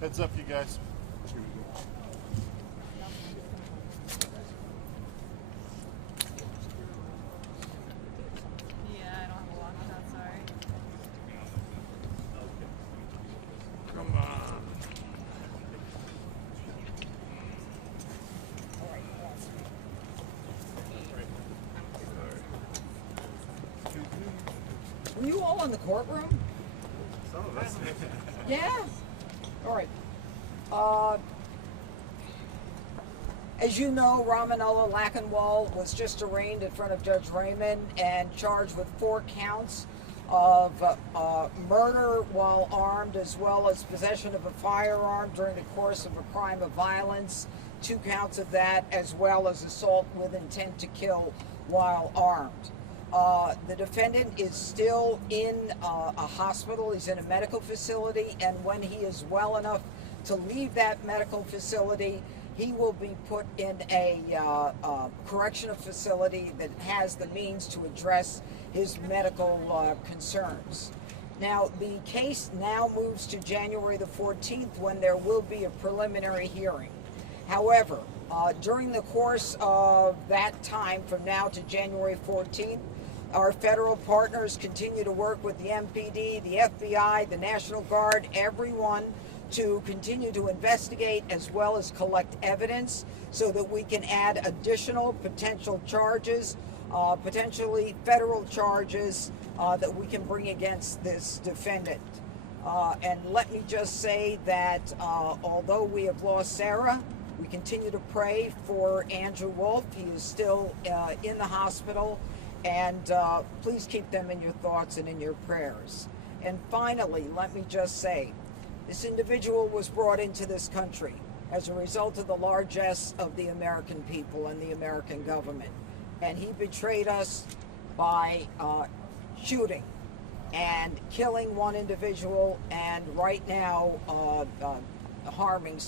Heads up, you guys. Yeah, I don't have a lock, sorry. Come on. Were you all in the courtroom? Some of us. Yeah. All right. As you know, Rahmanullah Lakanwal was just arraigned in front of Judge Raymond and charged with 4 counts of murder while armed, as well as possession of a firearm during the course of a crime of violence, 2 counts of that, as well as assault with intent to kill while armed. The defendant is still in a hospital. He's in a medical facility, and when he is well enough to leave that medical facility, he will be put in a correctional facility that has the means to address his medical concerns. Now, the case now moves to January the 14th, when there will be a preliminary hearing. However, during the course of that time, from now to January 14th, our federal partners continue to work with the MPD, the FBI, the National Guard, everyone, to continue to investigate as well as collect evidence so that we can add additional potential charges, potentially federal charges that we can bring against this defendant. And let me just say that although we have lost Sarah, we continue to pray for Andrew Wolf. He is still in the hospital, and please keep them in your thoughts and in your prayers. And finally, let me just say, this individual was brought into this country as a result of the largesse of the American people and the American government. And he betrayed us by shooting and killing one individual, and right now harming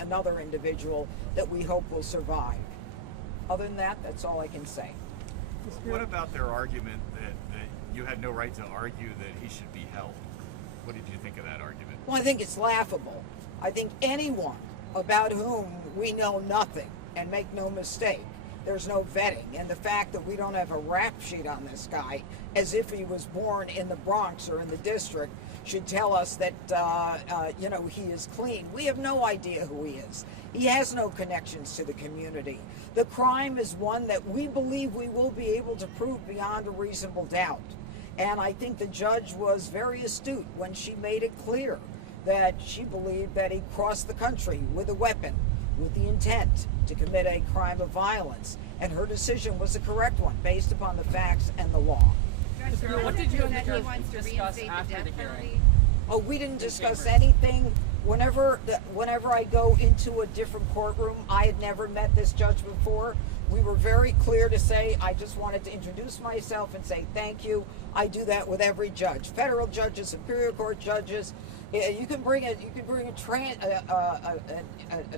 another individual that we hope will survive. Other than that, that's all I can say. What about their argument that you had no right to argue that he should be held? What did you think of that argument? Well, I think it's laughable. I think anyone about whom we know nothing, and make no mistake, there's no vetting, and the fact that we don't have a rap sheet on this guy, as if he was born in the Bronx or in the district, should tell us that he is clean. We have no idea who he is. He has no connections to the community. The crime is one that we believe we will be able to prove beyond a reasonable doubt. And I think the judge was very astute when she made it clear that she believed that he crossed the country with a weapon, with the intent to commit a crime of violence. And her decision was the correct one, based upon the facts and the law. What did you and the judge discuss after the hearing? Oh, we didn't discuss anything. Whenever I go into a different courtroom, I had never met this judge before. We were very clear to say, I just wanted to introduce myself and say thank you. I do that with every judge, federal judges, Superior Court judges. You can bring a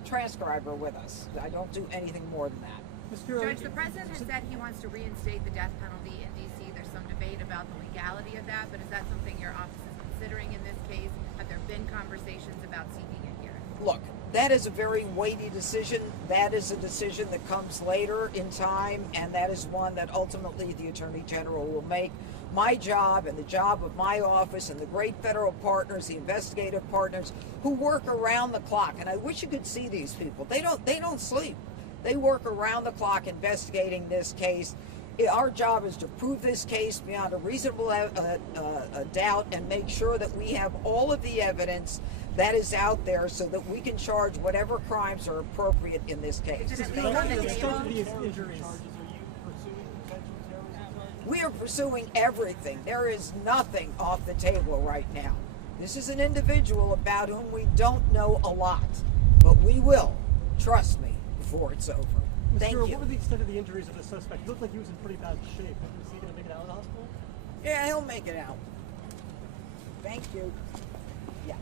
transcriber with us. I don't do anything more than that. Judge, the president has said he wants to reinstate the death penalty in D.C. There's some debate about the legality of that, but is that something your office is considering in this case? Have there been conversations about seeking it here? Look, that is a very weighty decision. That is a decision that comes later in time, and that is one that ultimately the Attorney General will make. My job and the job of my office and the great federal partners, the investigative partners who work around the clock, and I wish you could see these people. They don't sleep. They work around the clock investigating this case. Our job is to prove this case beyond a reasonable doubt and make sure that we have all of the evidence that is out there so that we can charge whatever crimes are appropriate in this case. We are pursuing everything. There is nothing off the table right now. This is an individual about whom we don't know a lot, but we will, trust me, before it's over. Thank you. What were the extent of the injuries of the suspect? He looked like he was in pretty bad shape. Is he going to make it out of the hospital? Yeah, he'll make it out. Thank you. Yeah.